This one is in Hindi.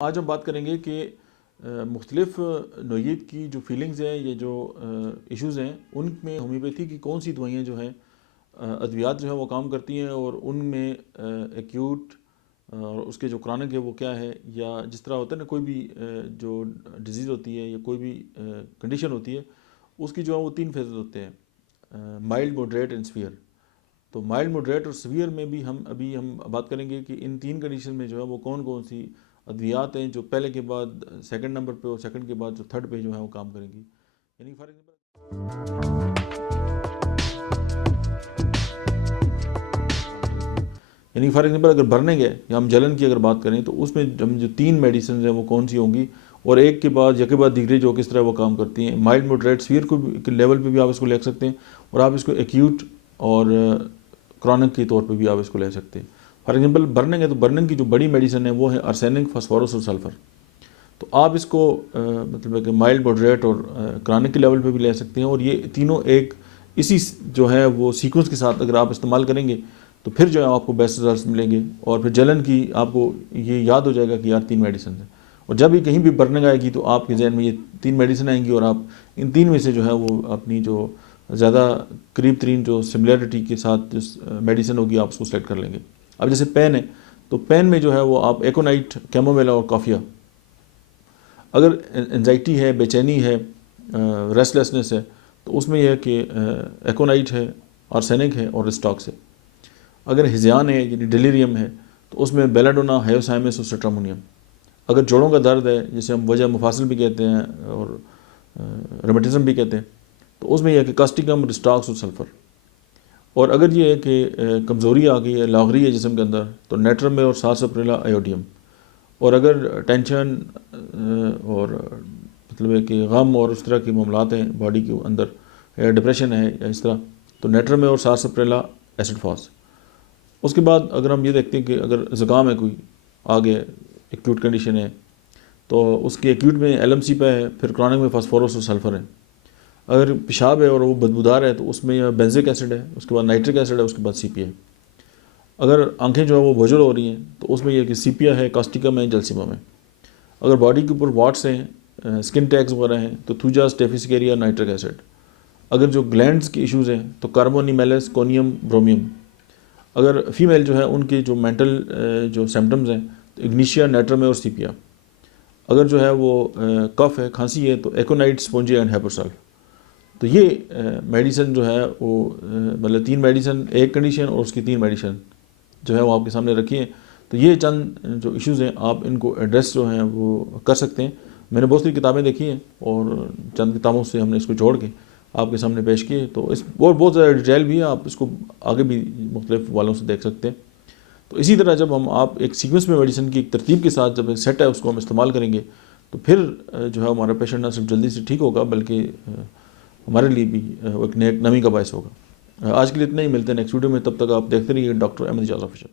आज हम बात करेंगे कि मुख्तलिफ नोयत की जो फीलिंग्स हैं, ये जो इश्यूज़ हैं, उनमें होम्योपैथी की कौन सी दवाइयाँ जो हैं, अद्वियात जो है वो काम करती हैं, और उनमें एक्यूट और उसके जो क्रॉनिक है वो क्या है, या जिस तरह होता है ना कोई भी जो डिजीज़ होती है या कोई भी कंडीशन होती है, उसकी जो है वो 3 फेजेस होते हैं, माइल्ड, मॉडरेट एंड सीवियर। तो माइल्ड, मॉडरेट और सीवियर में भी हम बात करेंगे कि इन 3 कंडीशन में जो है वो कौन कौन सी अद्वियात हैं जो पहले के बाद सेकंड नंबर पे और सेकंड के बाद जो थर्ड पे जो है वो काम करेंगी। यानी फॉर एग्जाम्पल अगर बर्निंग है या हम जलन की अगर बात करें, तो उसमें हम जो 3 मेडिसिन हैं वो कौन सी होंगी, और एक के बाद एक के बाद दीगरे जो किस तरह वो काम करती हैं। माइल्ड, मॉडरेट, सीवियर के लेवल पे भी आप इसको ले सकते हैं, और आप इसको एक्यूट और क्रॉनिक के तौर पे भी आप इसको ले सकते हैं। फॉर एग्जांपल बर्निंग है, तो बर्निंग की जो बड़ी मेडिसिन है वो है आर्सेनिक, फास्फोरस और सल्फर। तो आप इसको मतलब है कि माइल्ड, मॉडरेट और क्रॉनिक के लेवल पे भी ले सकते हैं, और ये तीनों एक इसी जो है वो सीक्वेंस के साथ अगर आप इस्तेमाल करेंगे तो फिर जो है आपको बेस्ट रिजल्ट मिलेंगे। और फिर जलन की आपको ये याद हो जाएगा कि यार 3 मेडिसिन है, और जब भी कहीं भी बर्निंग आएगी तो आपके जहन में ये 3 मेडिसिन आएंगी, और आप इन 3 में से जो है वो अपनी जो ज़्यादा करीब तरीन जो सिमिलरिटी के साथ जो मेडिसिन होगी आप उसको सेलेक्ट कर लेंगे। अब जैसे पेन है, तो पेन में जो है वो आप एकोनाइट, कैमोमिला और कॉफिया। अगर एंजाइटी है, बेचैनी है, रेस्टलेसनेस है, तो उसमें यह है कि एकोनाइट है, आर्सेनिक है और रिस्टॉक्स है। अगर हिज़ियान है यानी डिलीरियम है, तो उसमें बेलाडोना, हायोसाइमस और सिट्रामोनियम। अगर जोड़ों का दर्द है, जिसे हम वजह मुफासिल भी कहते हैं और रोमेटिज्म भी कहते हैं, तो उसमें यह है कि कास्टिकम, रिस्टॉक्स और सल्फर। और अगर ये है कि कमज़ोरी आ गई है, लागरी है जिस्म के अंदर, तो नेट्रम में और सारसप्रेला, आयोडियम। और अगर टेंशन और मतलब है कि गम और उस तरह के मामलात हैं बॉडी के अंदर, या डिप्रेशन है या इस तरह, तो नेट्रम में और सारसप्रेला, एसिड फॉस। उसके बाद अगर हम ये देखते हैं कि अगर ज़ुकाम है, कोई आ गया, एक्यूट कंडीशन है, तो उसकी एक्यूट में एलएमसी पे है, फिर क्रॉनिक में फास्फोरस और सल्फर है। अगर पेशाब है और वो बदबूदार है, तो उसमें बेंजिक एसिड है, उसके बाद नाइट्रिक एसिड है, उसके बाद सीपिया है। अगर आंखें जो है वो बोझल हो रही हैं, तो उसमें यह कि सीपिया है, कास्टिकम है, जलसीमम है। अगर बॉडी के ऊपर वाट्स हैं, स्किन टैग्स वगैरह हैं, तो थूजा, स्टेफिस्केरिया, नाइट्रिक एसिड। अगर जो ग्लैंड्स के इश्यूज़ हैं, तो कार्बोनिमेलस, कोनियम, ब्रोमियम। अगर फीमेल जो है उनके जो मेंटल जो सिम्टम्स हैं, तो इग्निशिया, नेट्रम है और सीपिया। अगर जो है वो कफ है, खांसी है, तो एकोनाइट, स्पोंजिया एंड हेपरसल्फ। तो ये मेडिसिन जो है वो मतलब 3 मेडिसिन, एक कंडीशन और उसकी 3 मेडिसिन जो है वो आपके सामने रखी है। तो ये चंद जो इश्यूज़ हैं, आप इनको एड्रेस जो हैं वो कर सकते हैं। मैंने बहुत सी किताबें देखी हैं, और चंद किताबों से हमने इसको जोड़ के आपके सामने पेश किए। तो इस और बहुत ज़्यादा डिटेल भी है, आप इसको आगे भी मुख्तलिफ वालों से देख सकते हैं। तो इसी तरह जब हम आप एक सीक्वेंस में मेडिसिन की एक तरतीब के साथ जब एक सेट है उसको हम इस्तेमाल करेंगे, तो फिर जो है हमारा पेशेंट ना सिर्फ जल्दी से ठीक होगा, बल्कि हमारे लिए भी वो एक नमी का बायस होगा। आज के लिए इतना ही, मिलते हैं नेक्स्ट वीडियो में। तब तक आप देखते रहिए डॉक्टर अहमद इजाज़ ऑफिशियल।